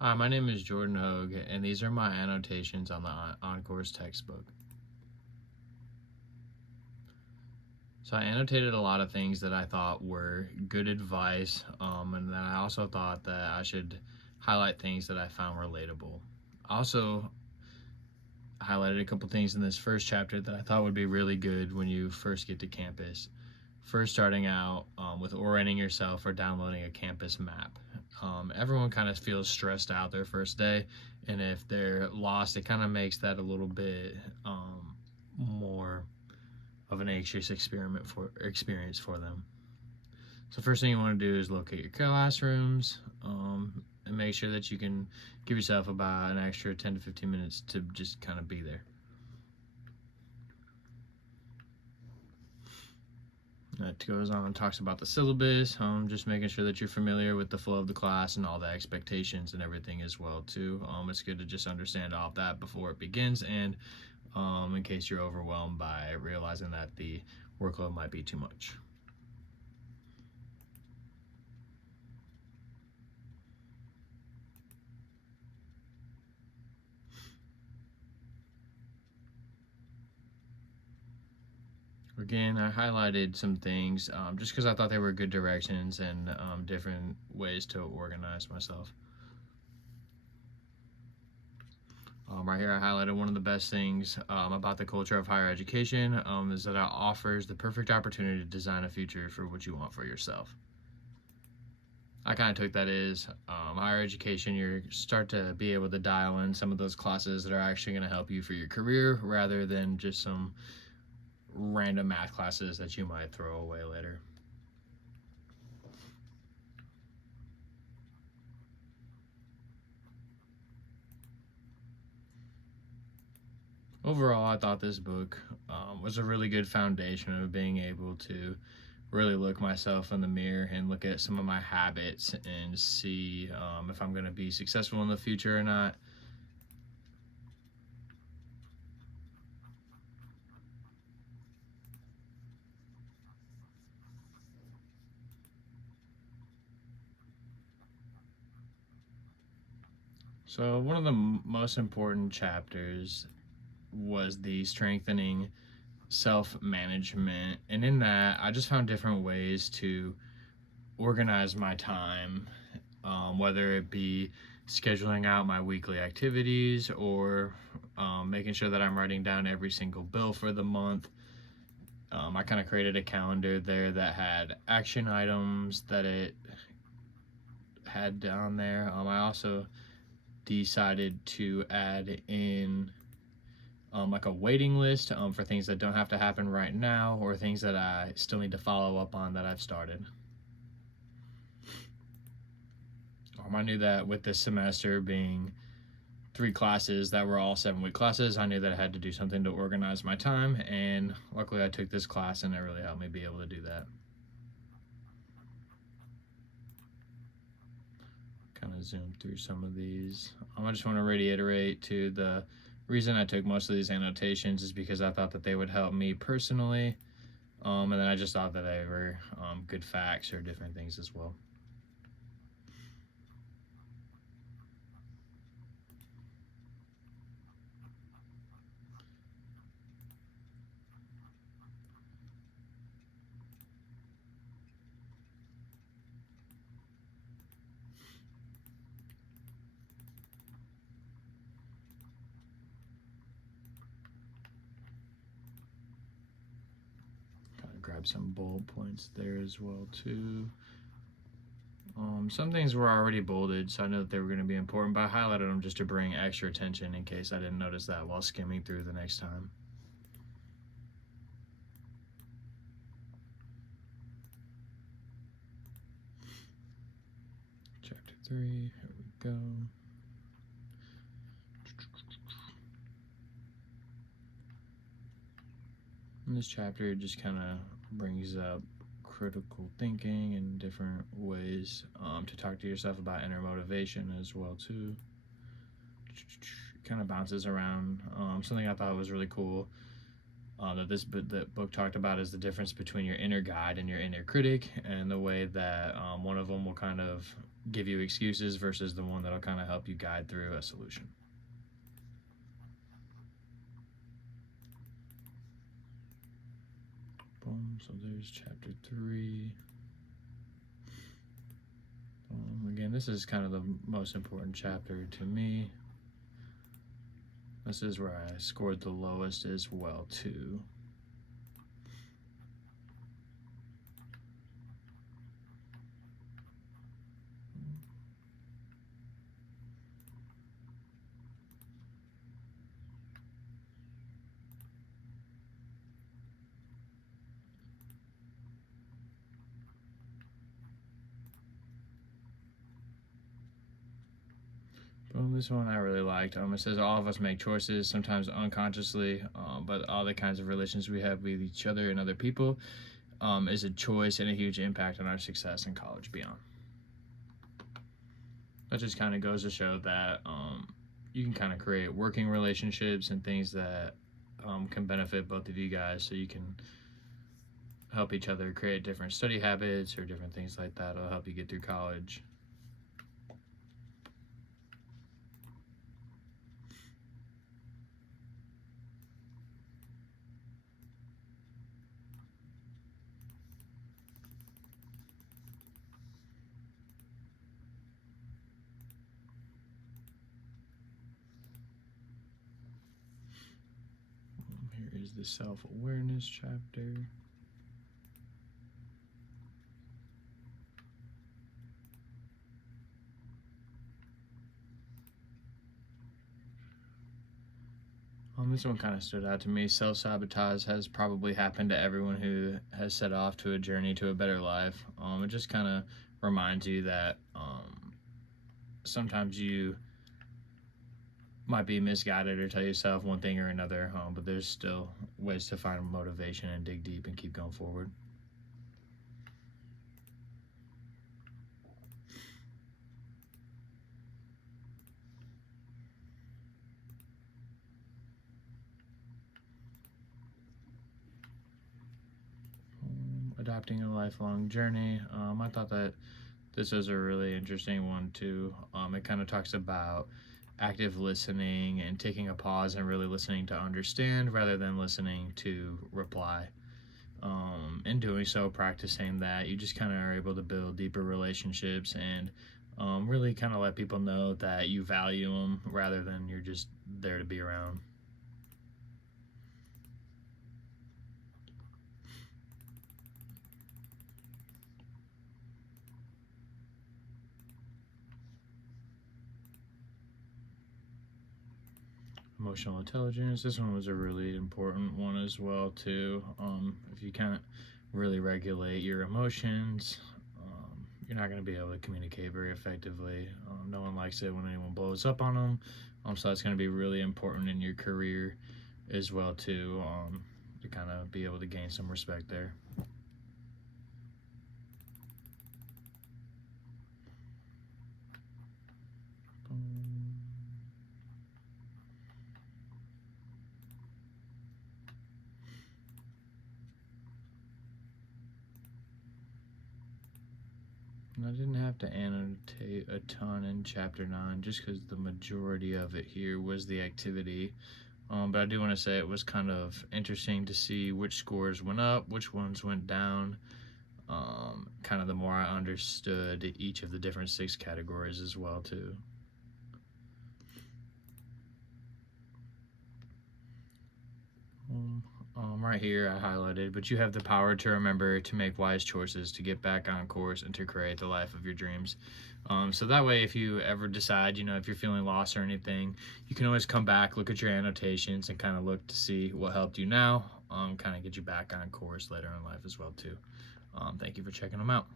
Hi, my name is Jordan Hogue, and these are my annotations on the OnCourse textbook. So I annotated a lot of things that I thought were good advice, and then I also thought that I should highlight things that I found relatable. I also highlighted a couple things in this first chapter that I thought would be really good when you first get to campus. First, starting out with orienting yourself or downloading a campus map. Everyone kind of feels stressed out their first day, and if they're lost, it kind of makes that a little bit more of an anxious experience for them. So first thing you want to do is locate your classrooms and make sure that you can give yourself about an extra 10 to 15 minutes to just kind of be there. It goes on and talks about the syllabus, just making sure that you're familiar with the flow of the class and all the expectations and everything as well too. It's good to just understand all of that before it begins, and in case you're overwhelmed by realizing that the workload might be too much. Again, I highlighted some things just because I thought they were good directions and different ways to organize myself. Right here, I highlighted one of the best things about the culture of higher education is that it offers the perfect opportunity to design a future for what you want for yourself. I kind of took that as higher education, you start to be able to dial in some of those classes that are actually going to help you for your career rather than just some random math classes that you might throw away later. Overall, I thought this book was a really good foundation of being able to really look myself in the mirror and look at some of my habits and see if I'm going to be successful in the future or not. So one of the most important chapters was the strengthening self-management, and in that I just found different ways to organize my time, whether it be scheduling out my weekly activities or making sure that I'm writing down every single bill for the month. I kind of created a calendar there that had action items that it had down there. I also decided to add in like a waiting list for things that don't have to happen right now or things that I still need to follow up on that I've started. I knew that with this semester being 3 classes that were all 7-week classes, I knew that I had to do something to organize my time, and luckily I took this class and it really helped me be able to do that. Kind of zoom through some of these. I just want to reiterate to the reason I took most of these annotations is because I thought that they would help me personally, and then I just thought that they were good facts or different things as well. Kind of grab some bullet points there as well too. Some things were already bolded, so I know that they were going to be important, but I highlighted them just to bring extra attention in case I didn't notice that while skimming through the next time. Chapter 3, here we go. In this chapter, it just kind of brings up critical thinking and different ways to talk to yourself about inner motivation as well too. Kind of bounces around. Something I thought was really cool that book talked about is the difference between your inner guide and your inner critic, and the way that one of them will kind of give you excuses versus the one that'll kind of help you guide through a solution. Boom. So there's chapter 3. Again, this is kind of the most important chapter to me. This is where I scored the lowest as well too. Well, this one I really liked. It says all of us make choices, sometimes unconsciously, but all the kinds of relations we have with each other and other people is a choice and a huge impact on our success in college beyond. That just kind of goes to show that you can kind of create working relationships and things that can benefit both of you guys, so you can help each other create different study habits or different things like that. It'll help you get through college. Here is the self-awareness chapter. This one kind of stood out to me. Self-sabotage has probably happened to everyone who has set off to a journey to a better life. It just kind of reminds you that sometimes you might be misguided or tell yourself one thing or another, but there's still ways to find motivation and dig deep and keep going forward. Adopting a lifelong journey. I thought that this was a really interesting one too. It kind of talks about active listening and taking a pause and really listening to understand rather than listening to reply. In doing so, practicing that, you just kind of are able to build deeper relationships and really kind of let people know that you value them rather than you're just there to be around. Emotional intelligence. This one was a really important one as well too. If you can't really regulate your emotions, you're not going to be able to communicate very effectively. No one likes it when anyone blows up on them. So that's going to be really important in your career as well too, to kind of be able to gain some respect there. I didn't have to annotate a ton in chapter 9 just because the majority of it here was the activity. But I do want to say it was kind of interesting to see which scores went up, which ones went down. Kind of the more I understood each of the different 6 categories as well too. Right here I highlighted, but you have the power to remember to make wise choices, to get back on course, and to create the life of your dreams. So that way, if you ever decide, if you're feeling lost or anything, you can always come back, look at your annotations, and kind of look to see what helped you now, kind of get you back on course later in life as well too. Thank you for checking them out.